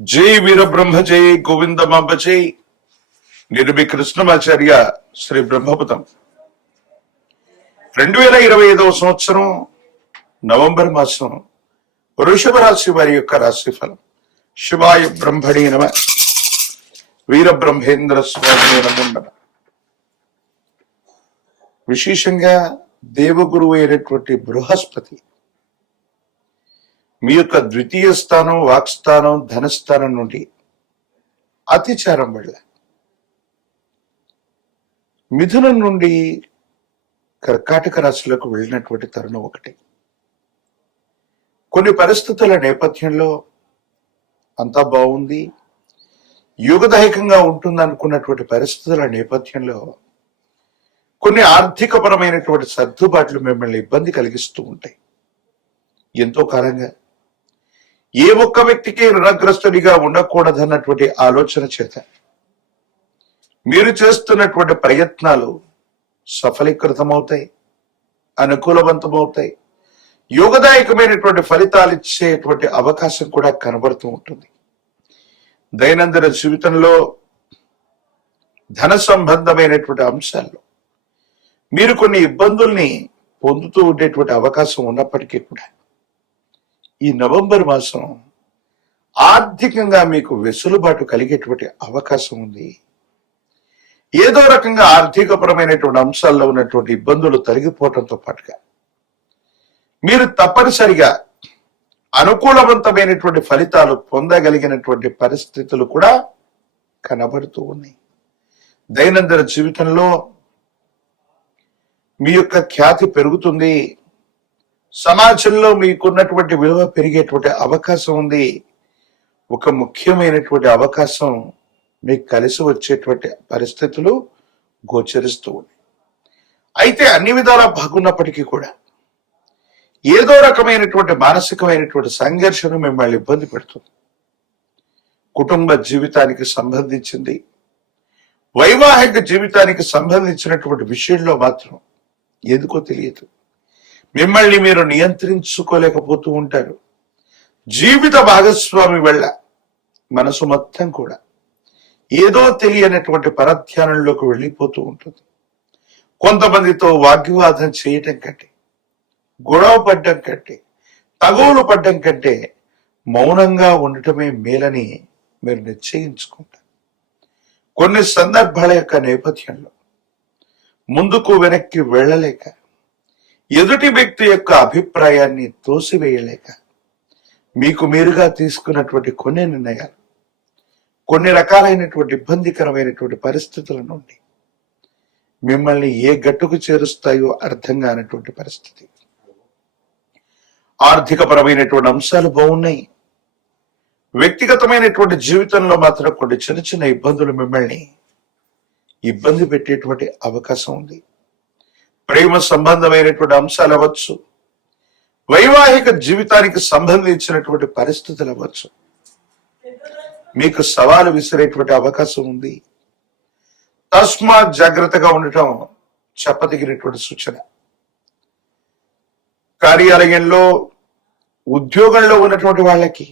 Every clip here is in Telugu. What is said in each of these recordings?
జై వీరబ్రహ్మ జై గోవిందమాంబ జై. నేను మీ కృష్ణమాచార్య శ్రీ బ్రహ్మపుతం. 2025 సంవత్సరం నవంబర్ మాసం వృషభ రాశి వారి యొక్క రాశిఫలం. శివాయ బ్రహ్మణే నమ, వీరబ్రహ్మేంద్ర స్వామి నమో నమ. విశేషంగా దేవగురువు అయినటువంటి బృహస్పతి మీ యొక్క ద్వితీయ స్థానం, వాక్స్థానం, ధనస్థానం నుండి అతిచారం వల్ల మిథునం నుండి కర్కాటక రాశిలోకి వెళ్ళినటువంటి తరుణం ఒకటి. కొన్ని పరిస్థితుల నేపథ్యంలో అంతా బాగుంది, యుగదాయకంగా ఉంటుంది అనుకున్నటువంటి పరిస్థితుల నేపథ్యంలో కొన్ని ఆర్థికపరమైనటువంటి సర్దుబాట్లు మిమ్మల్ని ఇబ్బంది కలిగిస్తూ ఉంటాయి. ఎంతో కాలంగా ఏ ఒక్క వ్యక్తికి రుణగ్రస్తుడిగా ఉండకూడదన్నటువంటి ఆలోచన చేత మీరు చేస్తున్నటువంటి ప్రయత్నాలు సఫలీకృతమవుతాయి, అనుకూలవంతమవుతాయి, యోగదాయకమైనటువంటి ఫలితాలు ఇచ్చేటువంటి అవకాశం కూడా కనబడుతూ ఉంటుంది. దైనందిన జీవితంలో ధన సంబంధమైనటువంటి అంశాల్లో మీరు కొన్ని ఇబ్బందుల్ని పొందుతూ ఉండేటువంటి అవకాశం ఉన్నప్పటికీ కూడా ఈ నవంబర్ మాసం ఆర్థికంగా మీకు వెసులుబాటు కలిగేటువంటి అవకాశం ఉంది. ఏదో రకంగా ఆర్థికపరమైనటువంటి అంశాల్లో ఉన్నటువంటి ఇబ్బందులు తొలగిపోవడంతో పాటుగా మీరు తప్పనిసరిగా అనుకూలవంతమైనటువంటి ఫలితాలు పొందగలిగినటువంటి పరిస్థితులు కూడా కనబడుతూ ఉన్నాయి. దైనందిన జీవితంలో మీ యొక్క ఖ్యాతి పెరుగుతుంది, సమాజంలో మీకున్నటువంటి విలువ పెరిగేటువంటి అవకాశం ఉంది. ఒక ముఖ్యమైనటువంటి అవకాశం మీకు కలిసి వచ్చేటువంటి పరిస్థితులు గోచరిస్తూ ఉన్నాయి. అయితే అన్ని విధాలా బాగున్నప్పటికీ కూడా ఏదో రకమైనటువంటి మానసికమైనటువంటి సంఘర్షణ మిమ్మల్ని ఇబ్బంది పెడుతుంది. కుటుంబ జీవితానికి సంబంధించింది, వైవాహిక జీవితానికి సంబంధించినటువంటి విషయంలో మాత్రం ఎందుకో తెలియదు మిమ్మల్ని మీరు నియంత్రించుకోలేకపోతూ ఉంటారు. జీవిత భాగస్వామి వల్ల మనసు మొత్తం కూడా ఏదో తెలియనటువంటి పరధ్యానంలోకి వెళ్ళిపోతూ ఉంటుంది. కొంతమందితో వాగ్వివాదం చేయటం కంటే, గొడవ పడ్డం కంటే, తగువులు పడ్డం కంటే మౌనంగా ఉండటమే మేలని మీరు నిశ్చయించుకుంటారు. కొన్ని సందర్భాల యొక్క నేపథ్యంలో ముందుకు వెనక్కి వెళ్ళలేక, ఎదుటి వ్యక్తి యొక్క అభిప్రాయాన్ని తోసివేయలేక మీకు మీరుగా తీసుకున్నటువంటి కొన్ని నిర్ణయాలు కొన్ని రకాలైనటువంటి ఇబ్బందికరమైనటువంటి పరిస్థితుల నుండి మిమ్మల్ని ఏ గట్టుకు చేరుస్తాయో అర్థం కానటువంటి పరిస్థితి. ఆర్థికపరమైనటువంటి అంశాలు బాగున్నాయి, వ్యక్తిగతమైనటువంటి జీవితంలో మాత్రం కొన్ని చిన్న చిన్న ఇబ్బందులు మిమ్మల్ని ఇబ్బంది పెట్టేటువంటి అవకాశం ఉంది. ప్రేమ సంబంధమైనటువంటి అంశాలు అవ్వచ్చు, వైవాహిక జీవితానికి సంబంధించినటువంటి పరిస్థితులు అవ్వచ్చు, మీకు సవాలు విసిరేటువంటి అవకాశం ఉంది. తస్మాత్ జాగ్రత్తగా ఉండటం చెప్పదగినటువంటి సూచన. కార్యాలయంలో, ఉద్యోగంలో ఉన్నటువంటి వాళ్ళకి,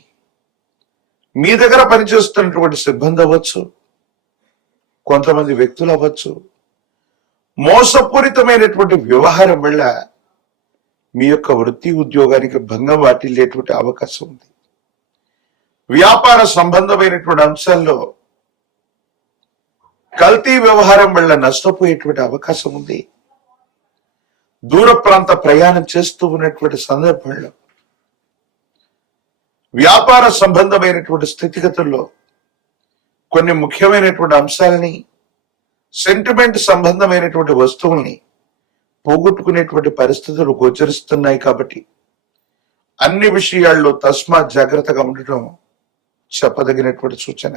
మీ దగ్గర పనిచేస్తున్నటువంటి సిబ్బంది అవ్వచ్చు, కొంతమంది వ్యక్తులు అవ్వచ్చు, మోసపూరితమైనటువంటి వ్యవహారం వల్ల మీ యొక్క వృత్తి ఉద్యోగానికి భంగం వాటిల్లేటువంటి అవకాశం ఉంది. వ్యాపార సంబంధమైనటువంటి అంశాల్లో కల్తీ వ్యవహారం వల్ల నష్టపోయేటువంటి అవకాశం ఉంది. దూర ప్రాంత ప్రయాణం చేస్తూ ఉన్నటువంటి సందర్భంలో వ్యాపార సంబంధమైనటువంటి స్థితిగతుల్లో కొన్ని ముఖ్యమైనటువంటి అంశాలని, సెంటిమెంట్ సంబంధమైనటువంటి వస్తువుల్ని పోగొట్టుకునేటువంటి పరిస్థితులు గోచరిస్తున్నాయి. కాబట్టి అన్ని విషయాల్లో తస్మాత్ జాగ్రత్తగా ఉండటం చెప్పదగినటువంటి సూచన.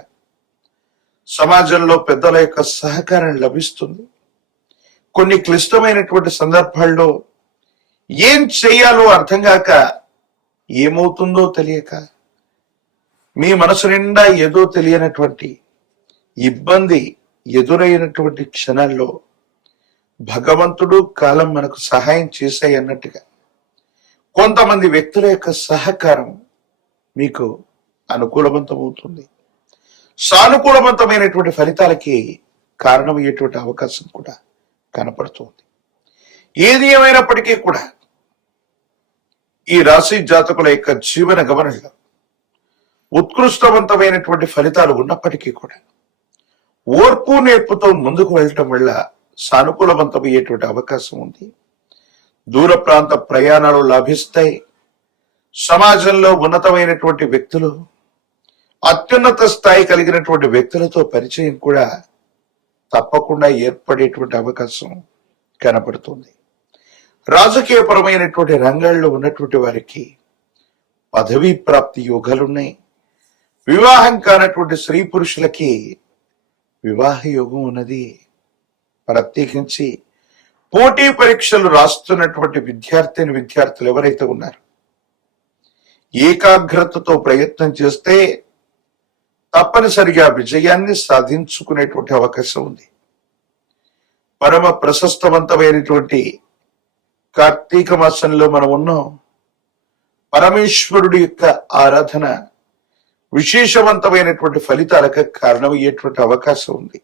సమాజంలో పెద్దల యొక్క సహకారం లభిస్తుంది. కొన్ని క్లిష్టమైనటువంటి సందర్భాల్లో ఏం చేయాలో అర్థం కాక, ఏమవుతుందో తెలియక, మీ మనసు నిండా ఏదో తెలియనటువంటి ఇబ్బంది ఎదురైనటువంటి క్షణాల్లో భగవంతుడు, కాలం మనకు సహాయం చేశాయి అన్నట్టుగా కొంతమంది వ్యక్తుల యొక్క సహకారం మీకు అనుకూలవంతమవుతుంది. సానుకూలవంతమైనటువంటి ఫలితాలకి కారణమయ్యేటువంటి అవకాశం కూడా కనపడుతుంది. ఏది ఏమైనప్పటికీ కూడా ఈ రాశి జాతకుల యొక్క జీవన గమనంలో ఉత్కృష్టవంతమైనటువంటి ఫలితాలు ఉన్నప్పటికీ కూడా ఓర్పు నేర్పుతో ముందుకు వెళ్ళటం వల్ల సానుకూలవంతమయ్యేటువంటి అవకాశం ఉంది. దూర ప్రాంత ప్రయాణాలు లాభిస్తాయి. సమాజంలో ఉన్నతమైనటువంటి వ్యక్తులు, అత్యున్నత స్థాయి కలిగినటువంటి వ్యక్తులతో పరిచయం కూడా తప్పకుండా ఏర్పడేటువంటి అవకాశం కనపడుతుంది. రాజకీయపరమైనటువంటి రంగాల్లో ఉన్నటువంటి వారికి పదవీ ప్రాప్తి యోగాలున్నాయి. వివాహం కానటువంటి స్త్రీ పురుషులకి వివాహ యోగం ఉన్నది. ప్రత్యేకించి పోటీ పరీక్షలు రాస్తున్నటువంటి విద్యార్థులు ఎవరైతే ఉన్నారో ఏకాగ్రతతో ప్రయత్నం చేస్తే తప్పనిసరిగా విజయాన్ని సాధించుకునేటువంటి అవకాశం ఉంది. పరమ ప్రశస్తవంతమైనటువంటి కార్తీక మాసంలో మనం ఉన్నాం. పరమేశ్వరుడి యొక్క ఆరాధన విశేషవంతమైనటువంటి ఫలితాలకు కారణమయ్యేటువంటి అవకాశం ఉంది.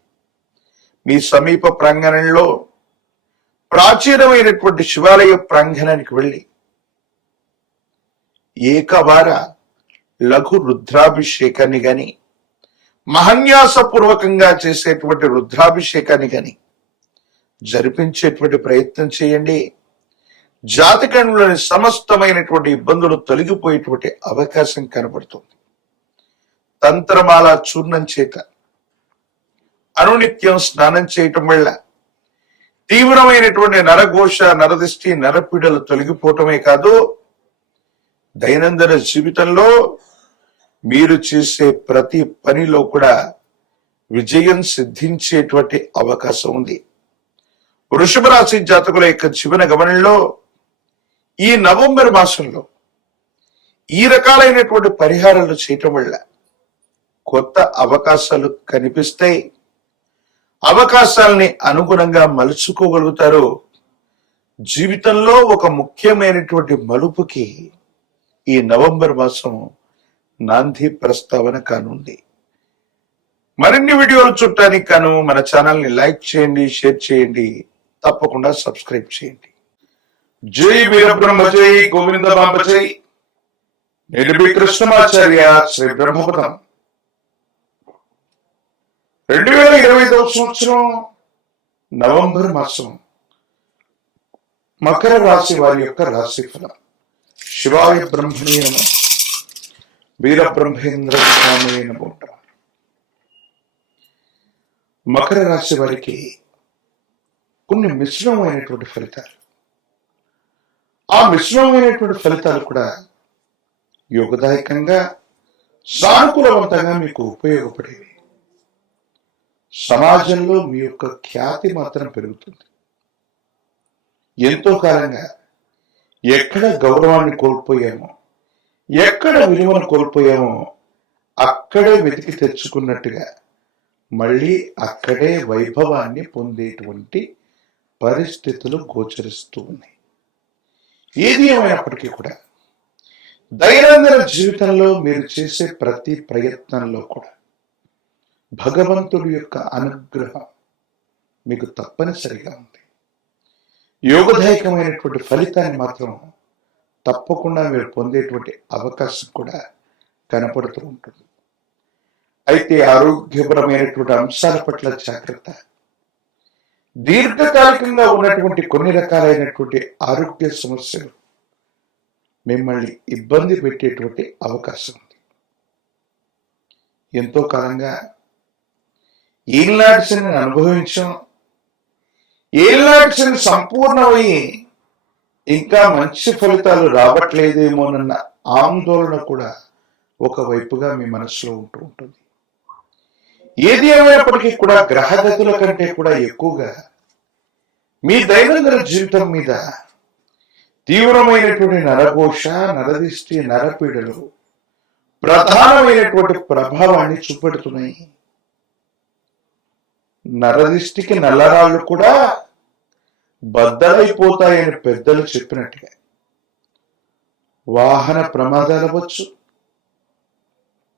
మీ సమీప ప్రాంగణంలో ప్రాచీనమైనటువంటి శివాలయ ప్రాంగణానికి వెళ్ళి ఏకవార లఘు రుద్రాభిషేకాన్ని గాని, మహన్యాసపూర్వకంగా చేసేటువంటి రుద్రాభిషేకాన్ని గాని జరిపించేటువంటి ప్రయత్నం చేయండి. జాతకంలోని సమస్తమైనటువంటి ఇబ్బందులు తొలగిపోయేటువంటి అవకాశం కనబడుతుంది. తంత్రమాల చూర్ణం చేత అనునిత్యం స్నానం చేయటం వల్ల తీవ్రమైనటువంటి నరఘోష, నరదిష్టి, నరపీడలు తొలగిపోవటమే కాదు, దైనందిన జీవితంలో మీరు చేసే ప్రతి పనిలో కూడా విజయం సిద్ధించేటువంటి అవకాశం ఉంది. వృషభ రాశి జాతకుల యొక్క జీవన గమనంలో ఈ నవంబర్ మాసంలో ఈ రకాలైనటువంటి పరిహారాలు చేయటం వల్ల కొత్త అవకాశాలు కనిపిస్తాయి. అవకాశాలని అనుగుణంగా మలుచుకోగలుగుతారు. జీవితంలో ఒక ముఖ్యమైనటువంటి మలుపుకి ఈ నవంబర్ మాసం నాంది ప్రస్తావన కానుంది. మరిన్ని వీడియోలు చూడటానికి కాను మన ఛానల్ని లైక్ చేయండి, షేర్ చేయండి, తప్పకుండా సబ్స్క్రైబ్ చేయండి. జై వీరబ్రహ్మ, జై గోవింద బాంబ, జై నిలిపి కృష్ణమాచార్య శ్రీ బ్రహ్మపదం. 2025వ సంవత్సరం నవంబర్ మాసం మకర రాశి వారి యొక్క రాశి ఫలం. శివాయ బ్రహ్మణే నమః, వీరబ్రహ్మేంద్ర స్వామి నమో. మకర రాశి వారికి కొన్ని మిశ్రమమైనటువంటి ఫలితాలు. ఆ మిశ్రమమైనటువంటి ఫలితాలు కూడా యోగదాయకంగా, సానుకూలవంతంగా మీకు ఉపయోగపడేవి. సమాజంలో మీ యొక్క ఖ్యాతి మాత్రం పెరుగుతుంది. ఎంతో కాలంగా ఎక్కడ గౌరవాన్ని కోల్పోయామో, ఎక్కడ విలువను కోల్పోయామో అక్కడే వెతికి తెచ్చుకున్నట్టుగా మళ్ళీ అక్కడే వైభవాన్ని పొందేటువంటి పరిస్థితులు గోచరిస్తూ ఉన్నాయి. ఏది ఏమైనప్పటికీ కూడా దైనందిన జీవితంలో మీరు చేసే ప్రతి ప్రయత్నంలో కూడా భగవంతుడి యొక్క అనుగ్రహం మీకు తప్పనిసరిగా ఉంది. యోగదాయకమైనటువంటి ఫలితాన్ని మాత్రం తప్పకుండా మీరు పొందేటువంటి అవకాశం కూడా కనపడుతూ ఉంటుంది. అయితే ఆరోగ్యపరమైనటువంటి అంశాల పట్ల జాగ్రత్త. దీర్ఘకాలికంగా ఉన్నటువంటి కొన్ని రకాలైనటువంటి ఆరోగ్య సమస్యలు మిమ్మల్ని ఇబ్బంది పెట్టేటువంటి అవకాశం ఉంది. ఎంతో కాలంగా ఏళ్ళనాటి శనిని అనుభవించాం. ఏళ్ళనాటి శని సంపూర్ణమయ్యి ఇంకా మంచి ఫలితాలు రావట్లేదేమోనన్న ఆందోళన కూడా ఒకవైపుగా మీ మనసులో ఉంటూ ఉంటుంది. ఏది ఏమైనప్పటికీ కూడా గ్రహగతుల కంటే కూడా ఎక్కువగా మీ దైనందిన జీవితం మీద తీవ్రమైనటువంటి నరఘోష, నరదిష్టి, నరపీడలు ప్రధానమైనటువంటి ప్రభావాన్ని చూపెడుతున్నాయి. నరదిష్టికి నల్లరాళ్ళు కూడా బద్దలైపోతాయని పెద్దలు చెప్పినట్టుగా వాహన ప్రమాదాలు అవ్వచ్చు,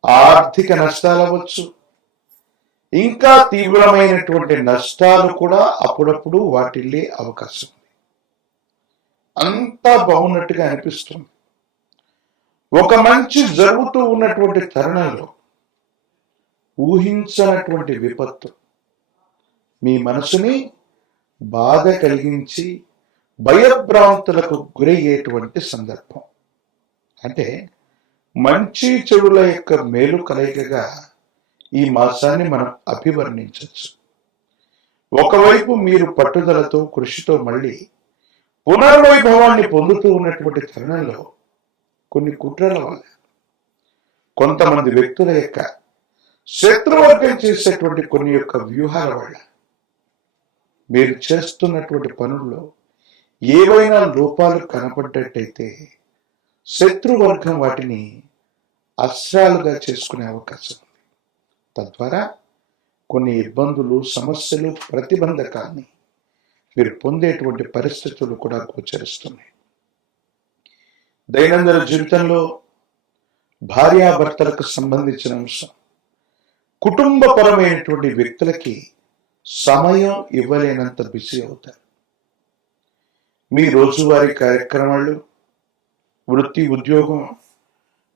ఆర్థిక నష్టాలు అవ్వచ్చు, ఇంకా తీవ్రమైనటువంటి నష్టాలు కూడా అప్పుడప్పుడు వాటిల్లే అవకాశం. అంతా బాగున్నట్టుగా అనిపిస్తుంది. ఒక మంచి జరుగుతూ ఉన్నటువంటి తరుణంలో ఊహించనటువంటి విపత్తు మీ మనసుని బాధ కలిగించి భయభ్రాంతులకు గురయ్యేటువంటి సందర్భం. అంటే మంచి చెడుల యొక్క మేలు కలయికగా ఈ మాసాన్ని మనం అభివర్ణించవచ్చు. ఒకవైపు మీరు పట్టుదలతో కృషితో మళ్ళీ పునర్వైభవాన్ని పొందుతూ ఉన్నటువంటి తరుణంలో కొన్ని కుట్రల వల్ల, కొంతమంది వ్యక్తుల యొక్క శత్రువర్గం చేసేటువంటి కొన్ని యొక్క వ్యూహాల వల్ల మీరు చేస్తున్నటువంటి పనుల్లో ఏవైనా లోపాలు కనపడ్డట్టయితే శత్రువర్గం వాటిని అస్త్రాలుగా చేసుకునే అవకాశం ఉంది. తద్వారా కొన్ని ఇబ్బందులు, సమస్యలు, ప్రతిబంధకాన్ని మీరు పొందేటువంటి పరిస్థితులు కూడా గోచరిస్తున్నాయి. దైనందిన జీవితంలో భార్యాభర్తలకు సంబంధించిన అంశం, కుటుంబపరమైనటువంటి వ్యక్తులకి సమయం ఇవ్వలేనంత బిజీ అవుతారు. మీ రోజువారీ కార్యక్రమాలు, వృత్తి, ఉద్యోగం,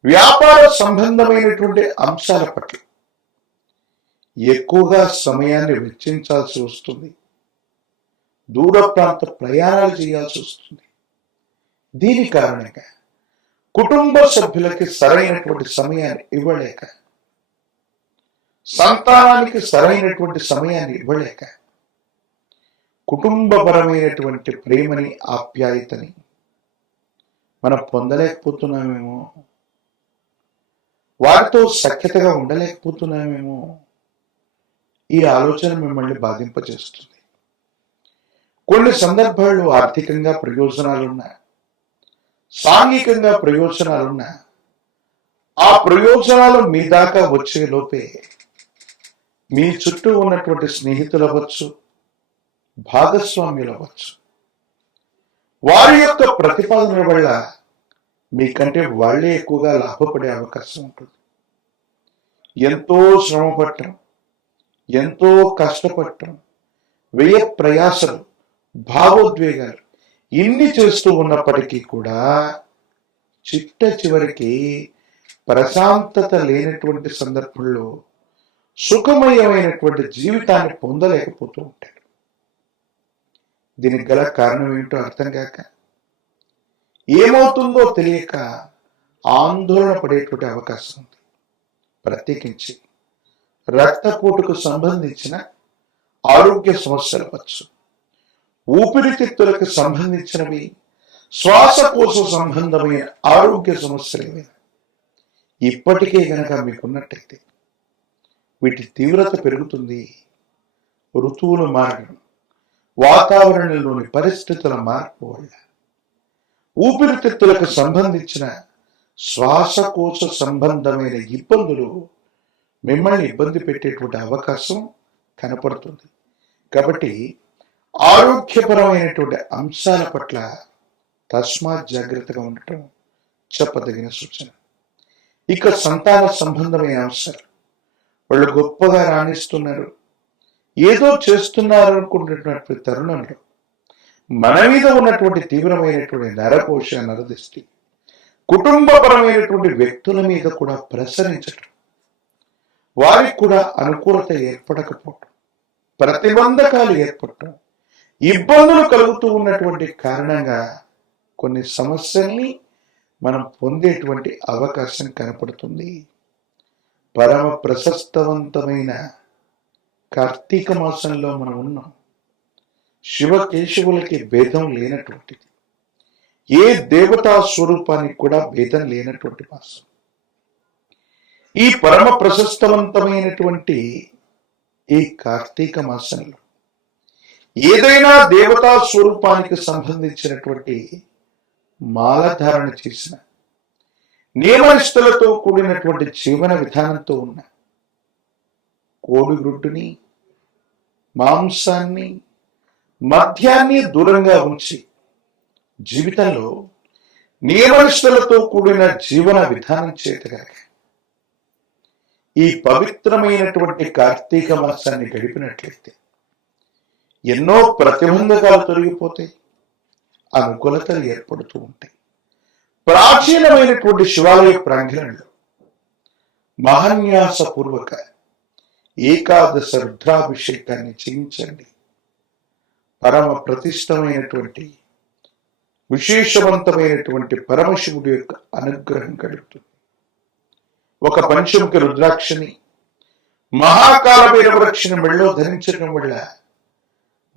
వ్యాపార సంబంధమైనటువంటి అంశాల పట్ల ఎక్కువగా సమయాన్ని వెచ్చించాల్సి వస్తుంది. దూర ప్రాంత ప్రయాణాలు చేయాల్సి వస్తుంది. దీని కారణంగా కుటుంబ సభ్యులకి సరైనటువంటి సమయాన్ని ఇవ్వలేక, సంతానానికి సరైనటువంటి సమయాన్ని ఇవ్వలేక, కుటుంబపరమైనటువంటి ప్రేమని, ఆప్యాయతని మనం పొందలేకపోతున్నామేమో, వారితో సఖ్యతగా ఉండలేకపోతున్నామేమో, ఈ ఆలోచన మిమ్మల్ని బాధింపజేస్తుంది. కొన్ని సందర్భాల్లో ఆర్థికంగా ప్రయోజనాలున్నా, సాంఘికంగా ప్రయోజనాలున్నా, ఆ ప్రయోజనాలు మీ దాకా వచ్చే లోపే మీ చుట్టూ ఉన్నటువంటి స్నేహితులు అవ్వచ్చు, భాగస్వామ్యులు అవ్వచ్చు, వారి యొక్క ప్రతిపాదన వల్ల మీకంటే వాళ్లే ఎక్కువగా లాభపడే అవకాశం ఉంటుంది. ఎంతో శ్రమ పట్టడం, ఎంతో కష్టపడటం, వ్యయ ప్రయాసలు, భావోద్వేగాలు ఇన్ని చేస్తూ ఉన్నప్పటికీ కూడా చిట్ట చివరికి ప్రశాంతత లేనటువంటి సందర్భంలో సుఖమయమైనటువంటి జీవితాన్ని పొందలేకపోతూ ఉంటాడు. దీనికి గల కారణం ఏమిటో అర్థం కాక, ఏమవుతుందో తెలియక ఆందోళన పడేటువంటి అవకాశం ఉంది. ప్రత్యేకించి రక్తపోటుకు సంబంధించిన ఆరోగ్య సమస్యలు అవ్వచ్చు, ఊపిరితిత్తులకు సంబంధించినవి, శ్వాసకోశ సంబంధమైన ఆరోగ్య సమస్యలు ఏమైనా ఇప్పటికే గనక మీకున్నట్టయితే వీటి తీవ్రత పెరుగుతుంది. ఋతువులు మారడం, వాతావరణంలోని పరిస్థితుల మార్పు వల్ల ఊపిరితిత్తులకు సంబంధించిన శ్వాసకోశ సంబంధమైన ఇబ్బందులు మిమ్మల్ని ఇబ్బంది పెట్టేటువంటి అవకాశం కనపడుతుంది. కాబట్టి ఆరోగ్యపరమైనటువంటి అంశాల పట్ల తస్మాత్ జాగ్రత్తగా ఉండటం చెప్పదగిన సూచన. ఇక సంతాన సంబంధమైన అంశాలు, వాళ్ళు గొప్పగా రాణిస్తున్నారు, ఏదో చేస్తున్నారు అనుకున్నటువంటి తరుణంలో మన మీద ఉన్నటువంటి తీవ్రమైనటువంటి నరకోశ, నరదిష్టి కుటుంబపరమైనటువంటి వ్యక్తుల మీద కూడా ప్రసరించటం, వారికి కూడా అనుకూలత ఏర్పడకపోవటం, ప్రతిబంధకాలు ఏర్పడటం, ఇబ్బందులు కలుగుతూ ఉన్నటువంటి కారణంగా కొన్ని సమస్యల్ని మనం పొందేటువంటి అవకాశం కనపడుతుంది. పరమ ప్రశస్తవంతమైన కార్తీక మాసంలో మనం ఉన్నాం. శివకేశవులకి భేదం లేనటువంటిది, ఏ దేవతా స్వరూపానికి కూడా భేదం లేనటువంటి మాసం. ఈ పరమ ప్రశస్తవంతమైనటువంటి ఈ కార్తీక మాసంలో ఏదైనా దేవతా స్వరూపానికి సంబంధించినటువంటి మాలధారణ చేసిన, నియమనిష్టలతో కూడినటువంటి జీవన విధానంతో ఉన్న కోడిగుడ్డుని, మాంసాన్ని, మద్యాన్ని దూరంగా ఉంచి జీవితంలో నియమనిష్టలతో కూడిన జీవన విధానం చేతగా ఈ పవిత్రమైనటువంటి కార్తీక మాసాన్ని గడిపినట్లయితే ఎన్నో ప్రతిబంధకాలు తొలగిపోతాయి, అనుకూలతలు ఏర్పడుతూ ఉంటాయి. ప్రాచీనమైనటువంటి శివాలయ ప్రాంగణంలో మహాన్యాసపూర్వక ఏకాదశ రుద్రాభిషేకాన్ని చేయించండి. పరమ ప్రతిష్టమైనటువంటి విశేషవంతమైనటువంటి పరమశివుడి యొక్క అనుగ్రహం కలుగుతుంది. ఒక పంచముఖి రుద్రాక్షని మహాకాల భైరవరక్షని మెళ్ళో ధరించడం వల్ల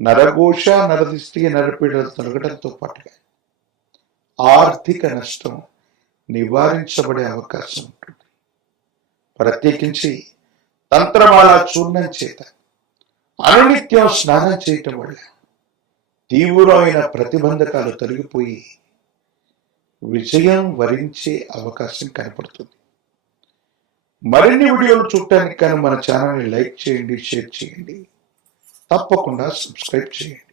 నరఘోష, నరదిష్టి, నరపీడలు తొలగడంతో పాటుగా ఆర్థిక నష్టం నివారించబడే అవకాశం ఉంటుంది. ప్రత్యేకించి తంత్రమాల చూర్ణం చేత అనునిత్యం స్నానం చేయటం వల్ల తీవ్రమైన ప్రతిబంధకాలు తొలగిపోయి విజయం వరించే అవకాశం కనపడుతుంది. మరిన్ని వీడియోలు చూడటానికి కానీ మన ఛానల్ని లైక్ చేయండి, షేర్ చేయండి, తప్పకుండా సబ్స్క్రైబ్ చేయండి.